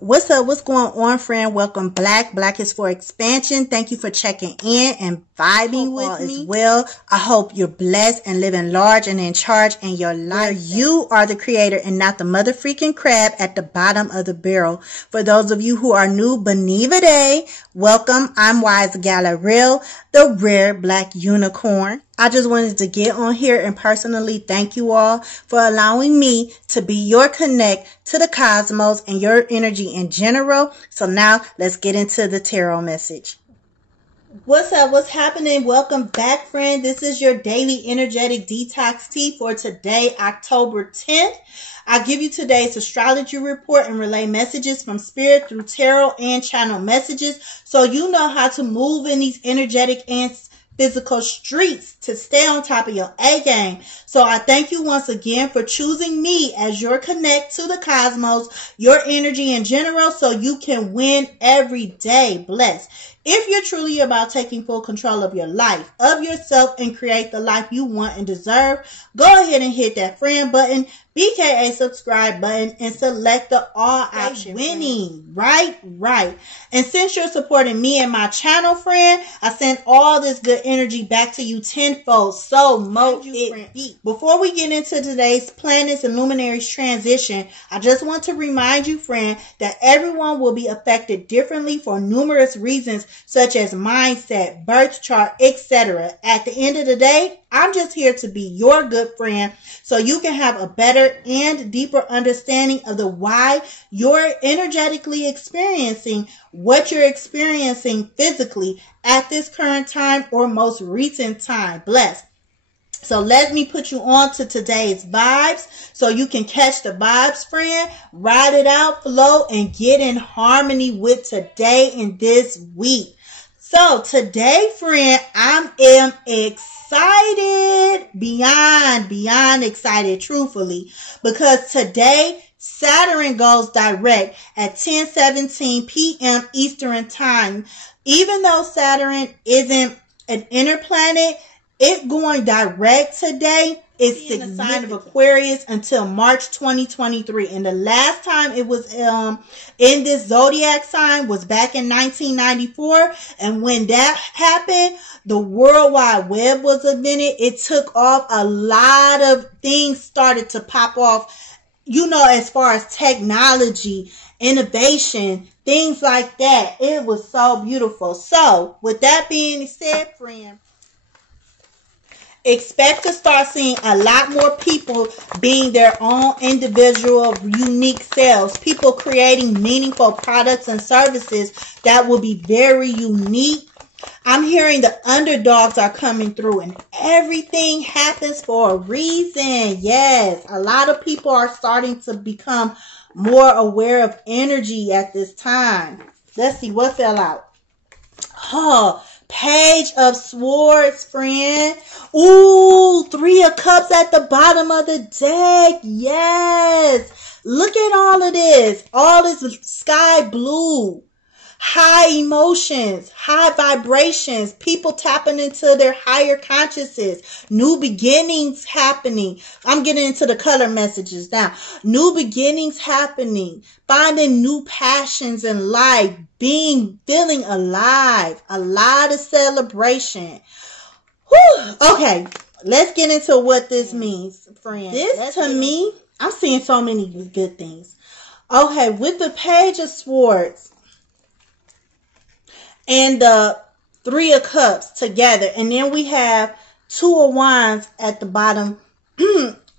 What's up? What's going on, friend? Welcome, Black. Black is for expansion. Thank you for checking in and vibing with me. As well, I hope you're blessed and living large and in charge in your life. You are the creator and not the mother freaking crab at the bottom of the barrel. For those of you who are new, Bonivide, welcome. I'm Wise Gal Areayl, the rare Black unicorn. I just wanted to get on here and personally thank you all for allowing me to be your connect to the cosmos and your energy in general. So now let's get into the tarot message. What's up? What's happening? Welcome back, friend. This is your daily energetic detox tea for today, October 10th. I give you today's astrology report and relay messages from spirit through tarot and channel messages, so you know how to move in these energetic and physical streets to stay on top of your A game. So I thank you once again for choosing me as your connect to the cosmos, your energy in general, so you can win every day. Bless. If you're truly about taking full control of your life, of yourself, and create the life you want and deserve, go ahead and hit that friend button, B.K.A. subscribe button, and select the all option. Winning. Right. And since you're supporting me and my channel, friend, I send all this good energy back to you tenfold. So mote it be. Before we get into today's planets and luminaries transition, I just want to remind you, friend, that everyone will be affected differently for numerous reasons, such as mindset, birth chart, etc. At the end of the day, I'm just here to be your good friend so you can have a better and deeper understanding of the why you're energetically experiencing what you're experiencing physically at this current time or most recent time. Bless. So let me put you on to today's vibes so you can catch the vibes, friend. Ride it out, flow, and get in harmony with today and this week. So today, friend, I am excited, beyond excited, truthfully, because today Saturn goes direct at 10:17 p.m. Eastern time. Even though Saturn isn't an inner planet, it's going direct today. It's in the sign of Aquarius until March 2023. And the last time it was in this zodiac sign was back in 1994. And when that happened, the World Wide Web was invented. It took off. A lot of things started to pop off, you know, as far as technology, innovation, things like that. It was so beautiful. So with that being said, friend, expect to start seeing a lot more people being their own individual, unique selves. People creating meaningful products and services that will be very unique. I'm hearing the underdogs are coming through and everything happens for a reason. Yes, a lot of people are starting to become more aware of energy at this time. Let's see what fell out. Oh, Page of Swords, friend. Ooh, 3 of Cups at the bottom of the deck. Yes. Look at all of this. All this sky blue. High emotions, high vibrations, people tapping into their higher consciousness, new beginnings happening. I'm getting into the color messages now. New beginnings happening, finding new passions in life, feeling alive, a lot of celebration. Whew. Okay, let's get into what this means, friends. This to me, I'm seeing so many good things. Okay, with the Page of Swords and the 3 of Cups together, and then we have 2 of Wands at the bottom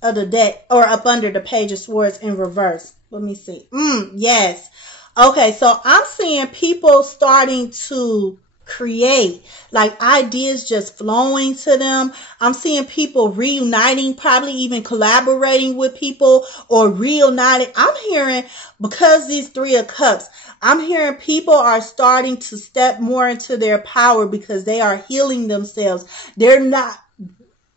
of the deck, or up under the Page of Swords in reverse. Let me see. Yes. Okay, so I'm seeing people starting to create, like ideas just flowing to them. I'm seeing people reuniting, probably even collaborating with people or reuniting. I'm hearing, because these 3 of Cups, I'm hearing people are starting to step more into their power because they are healing themselves.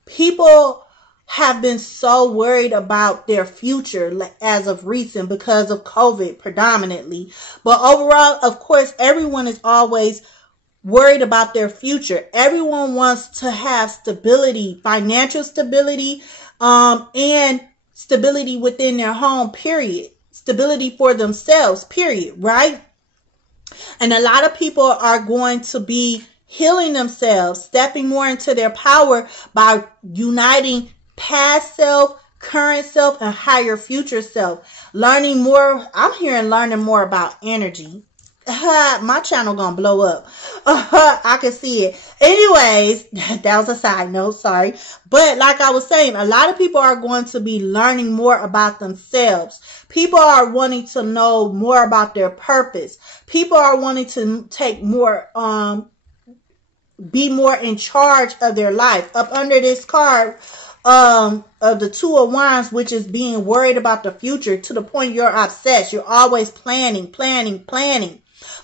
People have been so worried about their future as of recent because of COVID predominantly. But overall, of course, everyone is always worried about their future. Everyone wants to have stability, financial stability, and stability within their home, period. stability for themselves, period, right? And a lot of people are going to be healing themselves, stepping more into their power by uniting past self, current self, and higher future self. Learning more. I'm hearing learning more about energy. My channel gonna blow up. I can see it. Anyways, that was a side note, sorry. But like I was saying, a lot of people are going to be learning more about themselves. People are wanting to know more about their purpose. People are wanting to take more, be more in charge of their life. Up under this card, of the Two of Wands, which is being worried about the future to the point you're obsessed. You're always planning.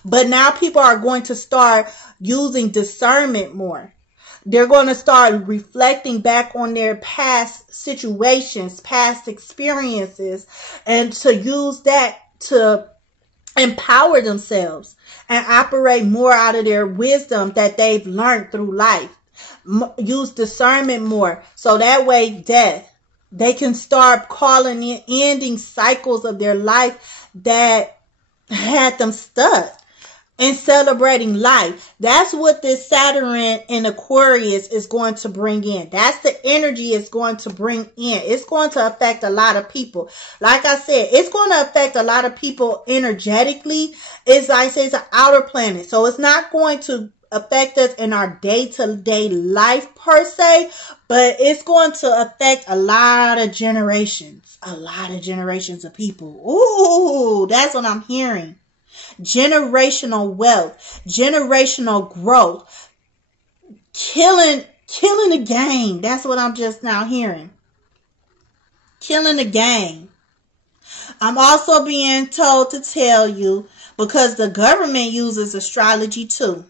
But now people are going to start using discernment more. They're going to start reflecting back on their past situations, past experiences, and to use that to empower themselves and operate more out of their wisdom that they've learned through life. Use discernment more. So that way, they can start calling in, ending cycles of their life that had them stuck. And celebrating life. That's what this Saturn in Aquarius is going to bring in. That's the energy it's going to bring in. It's going to affect a lot of people. Like I said, it's going to affect a lot of people energetically. It's like I say, it's an outer planet. So it's not going to affect us in our day-to-day life per se, but it's going to affect a lot of generations. A lot of generations of people. Ooh, that's what I'm hearing. Generational wealth, generational growth, killing the game. That's what I'm just now hearing. Killing the game. I'm also being told to tell you, because the government uses astrology too.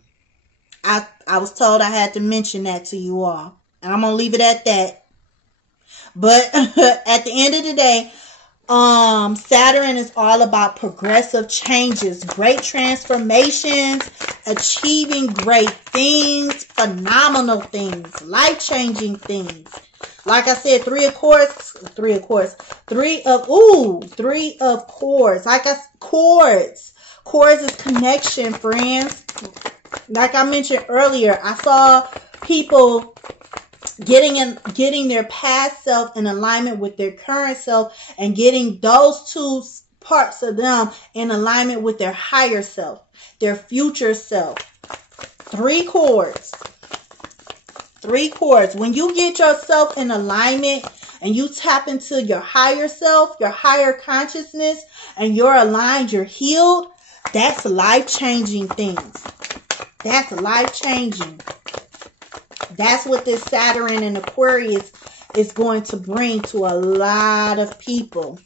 I was told I had to mention that to you all. And I'm going to leave it at that. But at the end of the day, Saturn is all about progressive changes, great transformations, achieving great things, phenomenal things, life-changing things. Like I said, three of chords. Like chords. Chords is connection, friends. Like I mentioned earlier, I saw people getting their past self in alignment with their current self and getting those two parts of them in alignment with their higher self, their future self. Three chords. When you get yourself in alignment and you tap into your higher self, your higher consciousness, and you're aligned, you're healed, that's life-changing things. That's life-changing. That's what this Saturn in Aquarius is going to bring to a lot of people.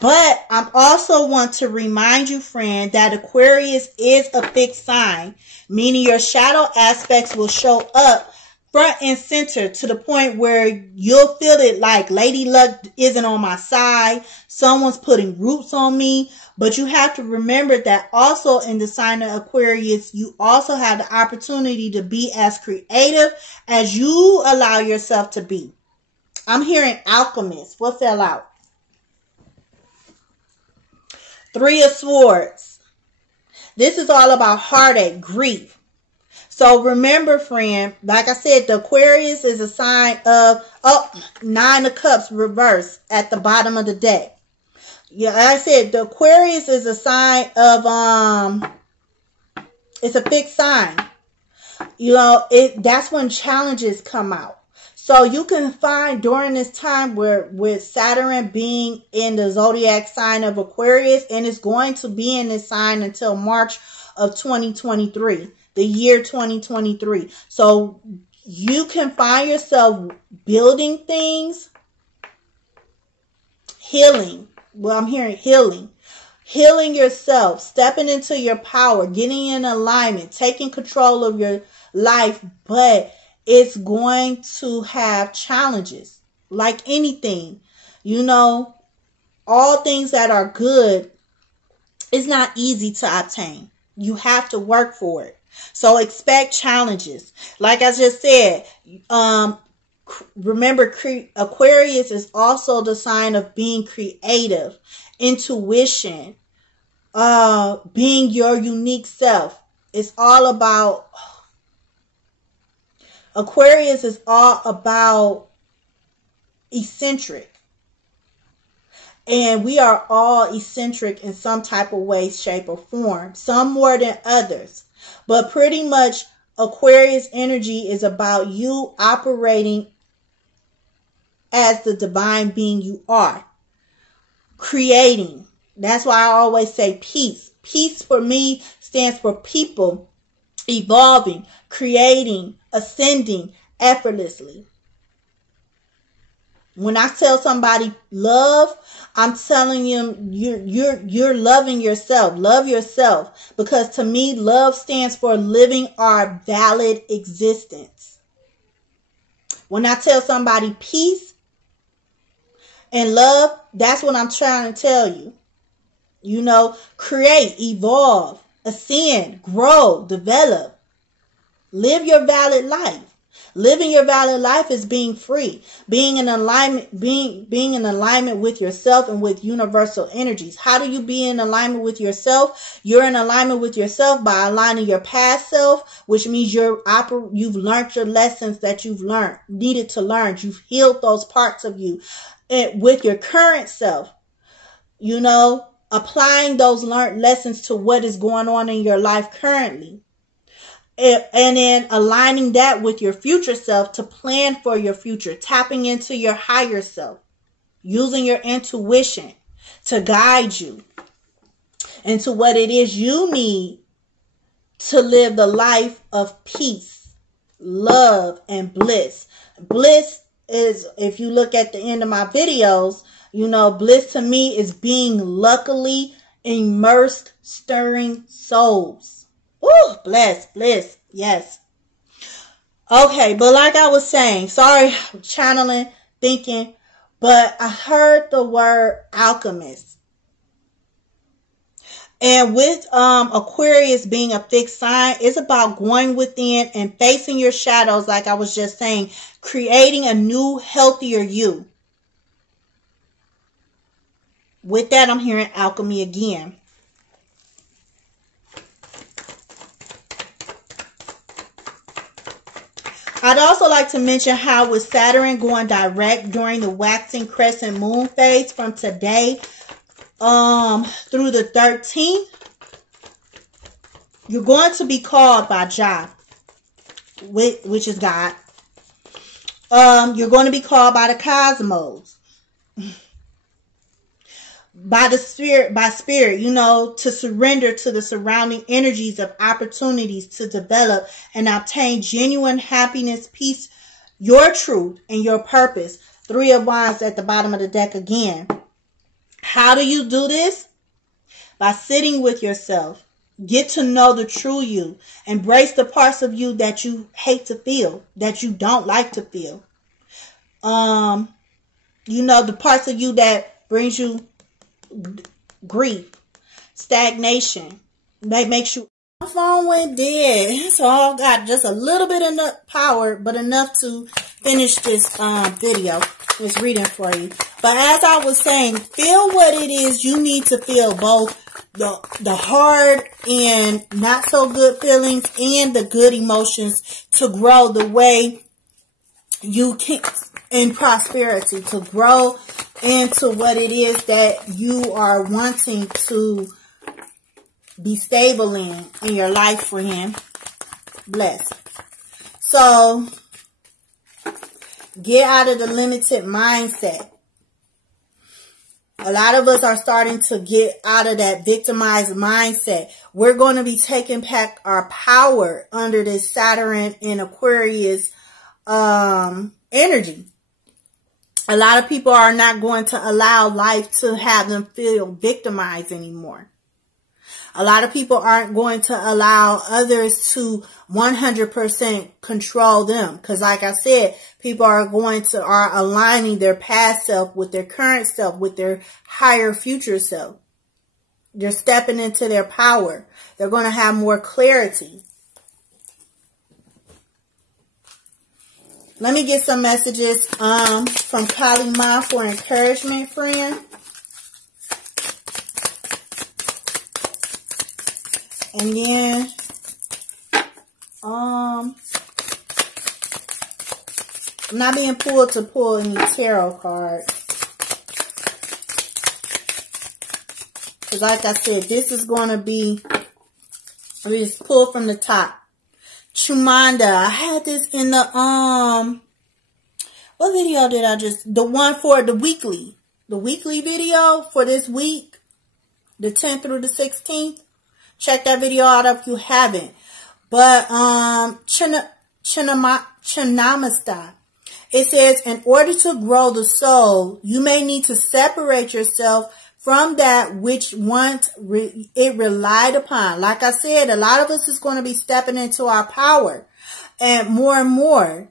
But I also want to remind you, friend, that Aquarius is a fixed sign, meaning your shadow aspects will show up front and center to the point where you'll feel it like Lady Luck isn't on my side. Someone's putting roots on me. But you have to remember that also in the sign of Aquarius, you also have the opportunity to be as creative as you allow yourself to be. I'm hearing alchemist. What fell out? Three of Swords. This is all about heartache, grief. So remember, friend, like I said, the Aquarius is a sign of, Nine of Cups reversed at the bottom of the deck. Yeah, like I said, the Aquarius is a sign of, it's a fixed sign. You know, that's when challenges come out. So you can find during this time with Saturn being in the zodiac sign of Aquarius, and it's going to be in this sign until March of 2023, the year 2023. So you can find yourself building things, healing. Well, I'm hearing healing. Healing yourself, stepping into your power, getting in alignment, taking control of your life. But it's going to have challenges. Like anything. You know, all things that are good is not easy to obtain. You have to work for it. So expect challenges. Like I just said, Remember, Aquarius is also the sign of being creative, intuition, being your unique self. It's all about, Aquarius is all about eccentric. And we are all eccentric in some type of way, shape, or form. Some more than others. But pretty much Aquarius energy is about you operating as the divine being you are. Creating. That's why I always say peace. Peace for me stands for people evolving, creating, ascending effortlessly. When I tell somebody love, I'm telling them you're loving yourself. Love yourself. Because to me, love stands for living our valid existence. When I tell somebody peace and love, that's what I'm trying to tell you. You know, create, evolve, ascend, grow, develop. Live your valid life. Living your valid life is being free, being in alignment, being in alignment with yourself and with universal energies. How do you be in alignment with yourself? You're in alignment with yourself by aligning your past self, which means you've learned your lessons that you've needed to learn. You've healed those parts of you. And with your current self, you know, applying those learned lessons to what is going on in your life currently. And then aligning that with your future self to plan for your future, tapping into your higher self, using your intuition to guide you into what it is you need to live the life of peace, love, and bliss. Bliss is, if you look at the end of my videos, you know, bliss to me is being luckily immersed, stirring souls. Ooh, bliss, yes. Okay, but like I was saying, sorry, channeling, thinking, but I heard the word alchemist. And with Aquarius being a fixed sign, it's about going within and facing your shadows, like I was just saying, creating a new, healthier you. With that, I'm hearing alchemy again. I'd also like to mention how with Saturn going direct during the waxing crescent moon phase from today through the 13th, you're going to be called by Jah, which is God. You're going to be called by the cosmos. By spirit, you know, to surrender to the surrounding energies of opportunities to develop and obtain genuine happiness, peace, your truth, and your purpose. 3 of Wands at the bottom of the deck again. How do you do this? By sitting with yourself. Get to know the true you. Embrace the parts of you that you hate to feel, that you don't like to feel. You know, the parts of you that brings you grief, stagnation, that makes you. My phone went dead, so I've got just a little bit enough power, but enough to finish this video, this reading for you. But as I was saying, feel what it is you need to feel, both the hard and not so good feelings and the good emotions, to grow the way you can in prosperity, to grow into what it is that you are wanting to be stable in your life, friend. Bless. So, get out of the limited mindset. A lot of us are starting to get out of that victimized mindset. We're going to be taking back our power under this Saturn and Aquarius energy. A lot of people are not going to allow life to have them feel victimized anymore. A lot of people aren't going to allow others to 100% control them. Because like I said, people are aligning their past self with their current self, with their higher future self. They're stepping into their power. They're going to have more clarity. Let me get some messages from Kali Ma for encouragement, friend. And then I'm not being pulled to pull any tarot cards. Because like I said, this is going to be, let me just pull from the top. Chumanda, I had this in the, what video did I just, the one for the weekly video for this week, the 10th through the 16th. Check that video out if you haven't. But, Chinamasta, it says, in order to grow the soul, you may need to separate yourself from that which once it relied upon. Like I said, a lot of us is going to be stepping into our power and more.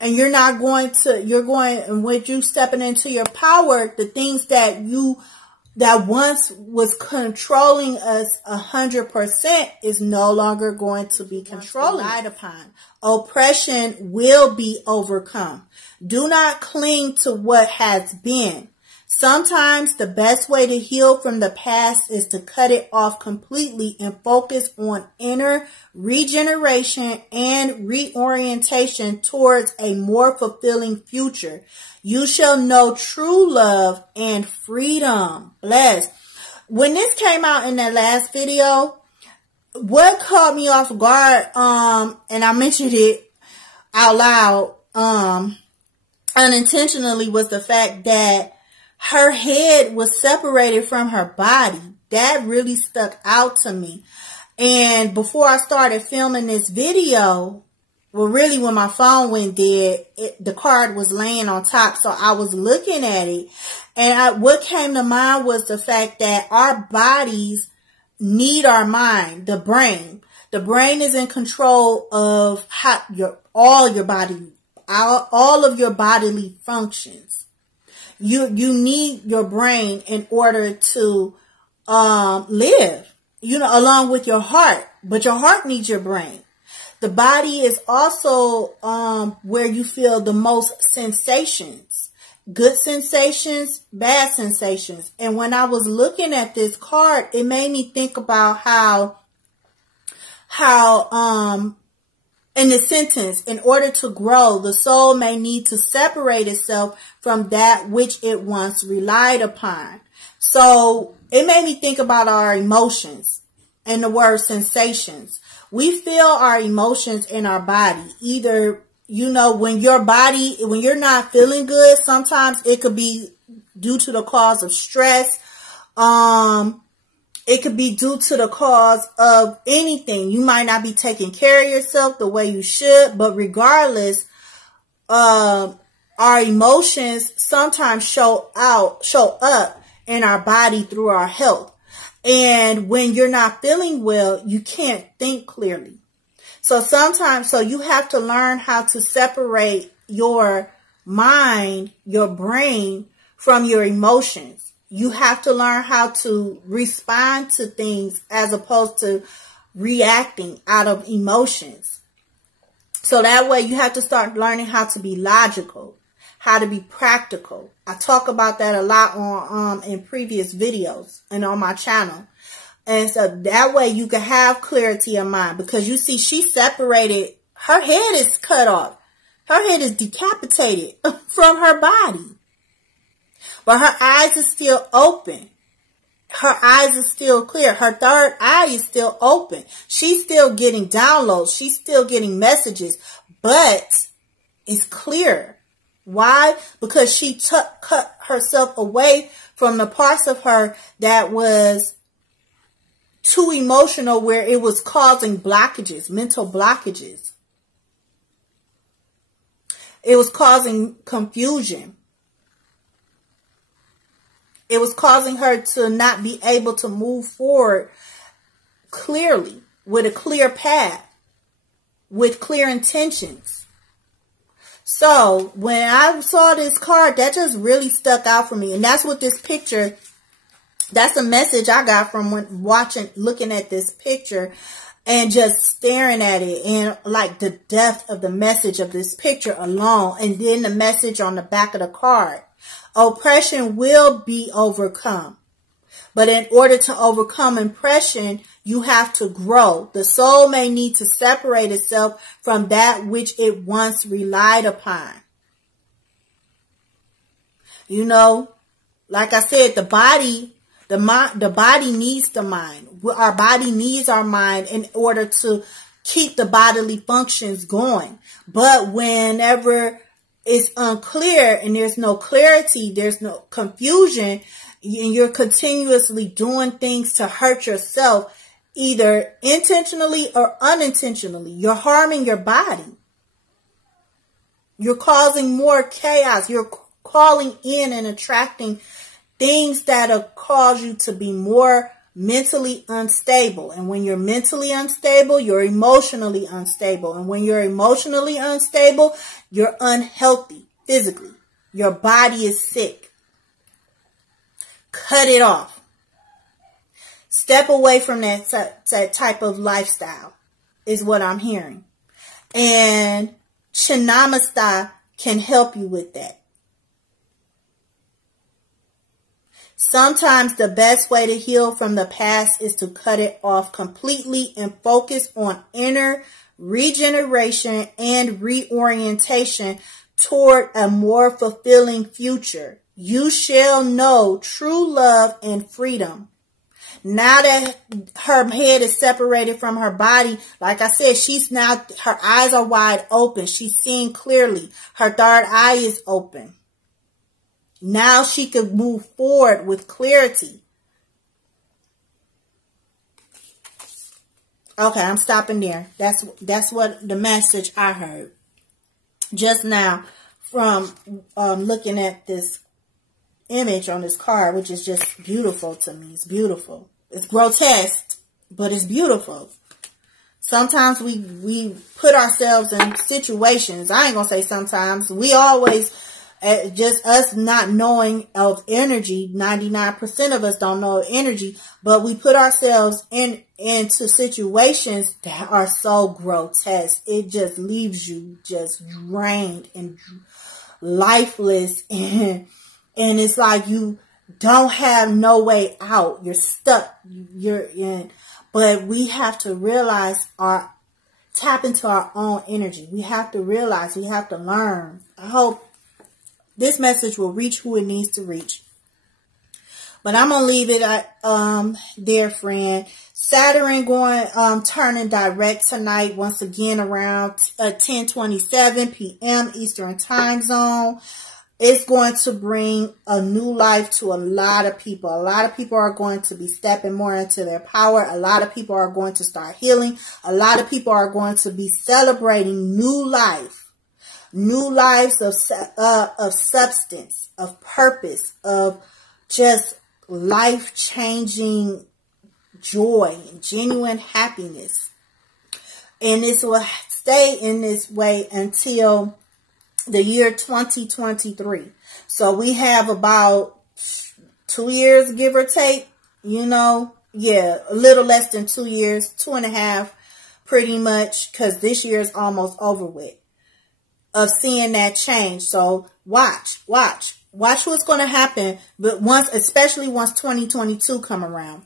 And you're not going to, and with you stepping into your power, the things that once was controlling us 100% is no longer going to be controlling upon. Oppression will be overcome. Do not cling to what has been. Sometimes the best way to heal from the past is to cut it off completely and focus on inner regeneration and reorientation towards a more fulfilling future. You shall know true love and freedom. Bless. When this came out in that last video, what caught me off guard, and I mentioned it out loud, unintentionally, was the fact that her head was separated from her body. That really stuck out to me. And before I started filming this video, well, really when my phone went dead, the card was laying on top. So I was looking at it. And what came to mind was the fact that our bodies need our mind, the brain. The brain is in control of all of your bodily functions. You need your brain in order to live, along with your heart. But your heart needs your brain. The body is also where you feel the most sensations. Good sensations, bad sensations. And when I was looking at this card, it made me think about how in the sentence, in order to grow, the soul may need to separate itself from that which it once relied upon. So it made me think about our emotions and the word sensations. We feel our emotions in our body. Either, when you're not feeling good, sometimes it could be due to the cause of stress. It could be due to the cause of anything. You might not be taking care of yourself the way you should, but regardless, our emotions sometimes show up in our body through our health. And when you're not feeling well, you can't think clearly. So you have to learn how to separate your mind, your brain from your emotions. You have to learn how to respond to things as opposed to reacting out of emotions. So that way you have to start learning how to be logical, how to be practical. I talk about that a lot on in previous videos and on my channel. And so that way you can have clarity of mind, because you see she separated, her head is cut off. Her head is decapitated from her body. But her eyes are still open. Her eyes are still clear. Her third eye is still open. She's still getting downloads. She's still getting messages. But it's clear. Why? Because she cut herself away from the parts of her that was too emotional, where it was causing blockages, mental blockages. It was causing confusion. It was causing her to not be able to move forward clearly, with a clear path, with clear intentions. So when I saw this card, that just really stuck out for me. And that's what this picture, that's a message I got from looking at this picture. and just staring at it and like the depth of the message of this picture alone, and then the message on the back of the card. Oppression will be overcome. But in order to overcome oppression, you have to grow. The soul may need to separate itself from that which it once relied upon. You know, like I said, the body needs the mind. Our body needs our mind in order to keep the bodily functions going. But whenever it's unclear and there's no clarity, there's no confusion, and you're continuously doing things to hurt yourself, either intentionally or unintentionally, you're harming your body. You're causing more chaos. You're calling in and attracting things that'll cause you to be more mentally unstable. And when you're mentally unstable, you're emotionally unstable. And when you're emotionally unstable, you're unhealthy physically. Your body is sick. Cut it off. Step away from that type of lifestyle is what I'm hearing. And Channamasta can help you with that. Sometimes the best way to heal from the past is to cut it off completely and focus on inner regeneration and reorientation toward a more fulfilling future. You shall know true love and freedom. Now that her head is separated from her body, like I said, her eyes are wide open. She's seeing clearly. Her third eye is open. Now she could move forward with clarity. Okay, I'm stopping there. That's what the message I heard just now from looking at this image on this card, which is just beautiful to me. It's beautiful. It's grotesque, but it's beautiful. Sometimes we put ourselves in situations. I ain't gonna say sometimes. We always, just us not knowing of energy. 99% of us don't know of energy, but we put ourselves into situations that are so grotesque. It just leaves you just drained and lifeless, and it's like you don't have no way out. You're stuck. You're in. But we have to realize tap into our own energy. We have to realize, we have to learn. I hope this message will reach who it needs to reach. But I'm going to leave it at, there, friend. Saturn turning direct tonight, once again around 10:27 p.m. Eastern Time Zone. It's going to bring a new life to a lot of people. A lot of people are going to be stepping more into their power. A lot of people are going to start healing. A lot of people are going to be celebrating new life. New lives of substance, of purpose, of just life-changing joy and genuine happiness. And this will stay in this way until the year 2023. So we have about 2 years, give or take, you know. Yeah, a little less than 2 years, 2.5, pretty much, because this year is almost over with, of seeing that change. So watch what's going to happen. But especially once 2022 come around,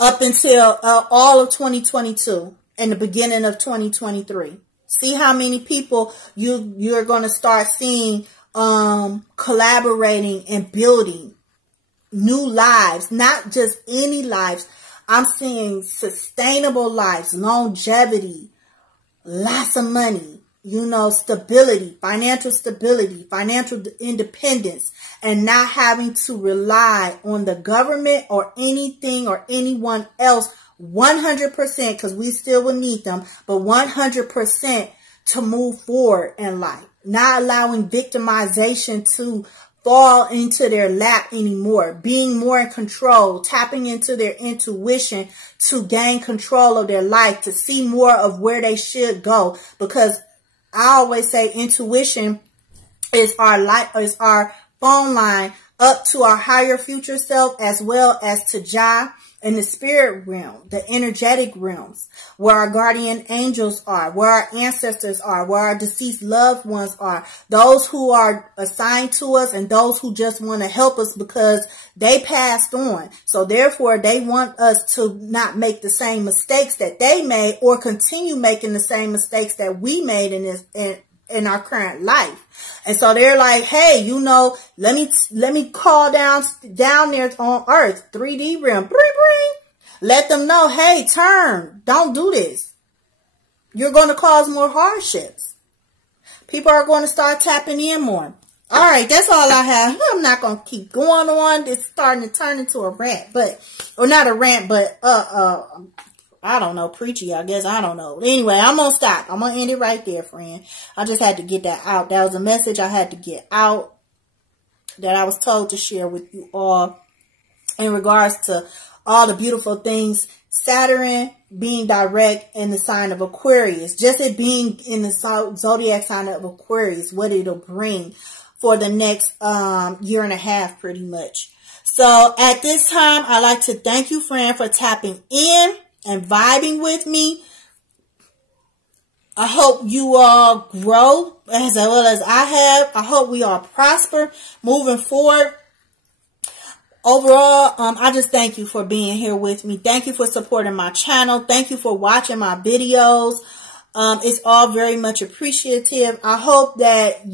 up until all of 2022 and the beginning of 2023. See how many people you're going to start seeing collaborating and building new lives, not just any lives. I'm seeing sustainable lives, longevity, lots of money, you know, stability, financial independence, and not having to rely on the government or anything or anyone else 100%, because we still will need them, but 100% to move forward in life. Not allowing victimization to fall into their lap anymore. Being more in control, tapping into their intuition to gain control of their life, to see more of where they should go. Because I always say intuition is our phone line up to our higher future self, as well as to Jah, in the spirit realm, the energetic realms, where our guardian angels are, where our ancestors are, where our deceased loved ones are, those who are assigned to us and those who just want to help us because they passed on. So therefore, they want us to not make the same mistakes that they made or continue making the same mistakes that we made in our current life. And so they're like, hey, you know, let me call down there on earth, 3D realm, bring. Let them know, hey, turn, don't do this. You're going to cause more hardships. People are going to start tapping in more. All right, that's all I have. I'm not going to keep going on. It's starting to turn into a rant, or not a rant, but I don't know, preachy, I guess. I don't know. Anyway, I'm going to stop. I'm going to end it right there, friend. I just had to get that out. That was a message I had to get out that I was told to share with you all in regards to all the beautiful things. Saturn being direct in the sign of Aquarius. Just it being in the zodiac sign of Aquarius, what it'll bring for the next year and a half, pretty much. So at this time, I'd like to thank you, friend, for tapping in and vibing with me. I hope you all grow as well as I have. I hope we all prosper moving forward. Overall, I just thank you for being here with me. Thank you for supporting my channel. Thank you for watching my videos. It's all very much appreciative. I hope that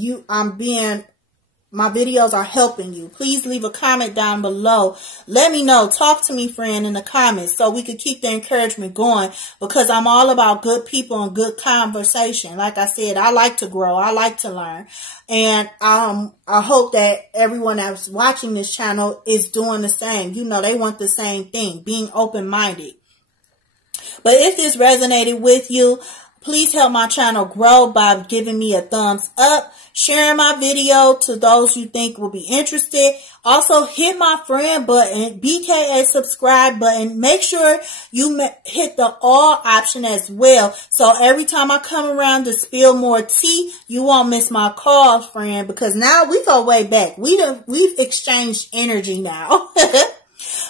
my videos are helping you. Please leave a comment down below. Let me know. Talk to me, friend, in the comments so we could keep the encouragement going, because I'm all about good people and good conversation. Like I said, I like to grow. I like to learn. And I hope that everyone that's watching this channel is doing the same. You know, they want the same thing, being open-minded. But if this resonated with you, please help my channel grow by giving me a thumbs up, sharing my video to those you think will be interested. Also, hit my friend button, B.K.A. subscribe button. Make sure you hit the all option as well. So every time I come around to spill more tea, you won't miss my calls, friend, because now we go way back. We've exchanged energy now.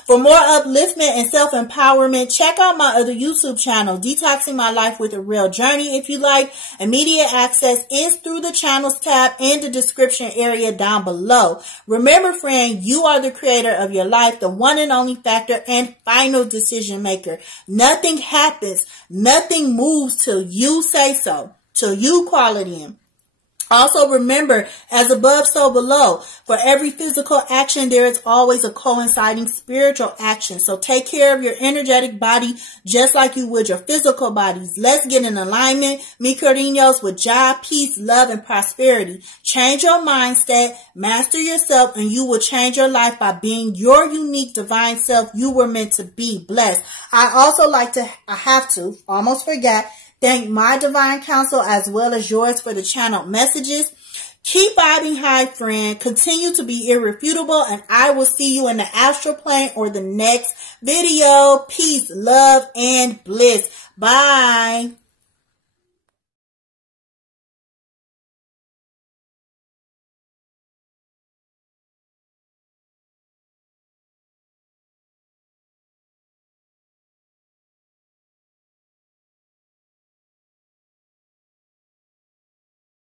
For more upliftment and self-empowerment, check out my other YouTube channel, Detoxing My Life with Areayl Journey, if you like. Immediate access is through the channels tab in the description area down below. Remember, friend, you are the creator of your life, the one and only factor and final decision maker. Nothing happens, nothing moves till you say so, till you call it in. Also remember, as above, so below. For every physical action, there is always a coinciding spiritual action. So take care of your energetic body just like you would your physical bodies. Let's get in alignment, mi cariños, with job, peace, love, and prosperity. Change your mindset, master yourself, and you will change your life by being your unique divine self you were meant to be. Blessed. I have to, almost forgot, thank my divine counsel as well as yours for the channel messages. Keep vibing high, friend. Continue to be irrefutable, and I will see you in the astral plane or the next video. Peace, love, and bliss. Bye.